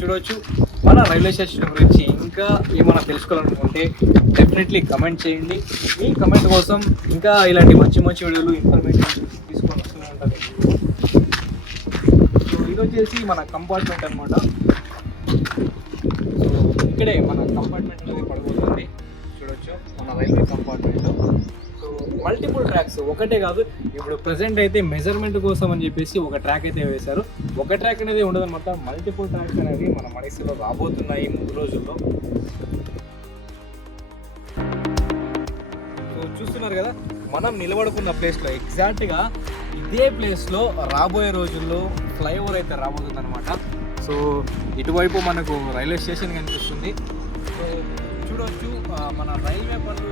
చూడవచ్చు. మన railway station గురించి ఇంకా ఏమైనా తెలుసుకోవాలనుకుంటే డెఫినెట్లీ కమెంట్ చేయండి. మీ కమెంట్ కోసం ఇంకా ఇలాంటి మంచి మంచి వీడియోలు ఇన్ఫర్మేషన్ తీసుకొని వస్తూనే ఉంటాను. సో ఇది వచ్చేసి మన కంపార్ట్మెంట్ అనమాట. సో ఇక్కడే మన కంపార్ట్మెంట్ అనేది పడిపోతుంది. చూడొచ్చు మన railway compartment. So multiple tracks ఒకటే కాదు, ఇప్పుడు ప్రజెంట్ అయితే మెజర్మెంట్ కోసం అని చెప్పేసి ఒక ట్రాక్ అయితే వేశారు. ఒక ట్రాక్ అనేది ఉండదన్నమాట, మల్టిపుల్ ట్రాక్స్ అనేవి మన మడిసిలో రాబోతున్నాయి ముందు రోజుల్లో. సో చూస్తున్నారు కదా, మనం నిలబడుకున్న ప్లేస్లో ఎగ్జాక్ట్గా ఇదే ప్లేస్లో రాబోయే రోజుల్లో ఫ్లైఓవర్ అయితే రాబోతుంది అనమాట. సో ఇటువైపు మనకు రైల్వే స్టేషన్ కనిపిస్తుంది. సో చూడవచ్చు మన రైల్వే పనులు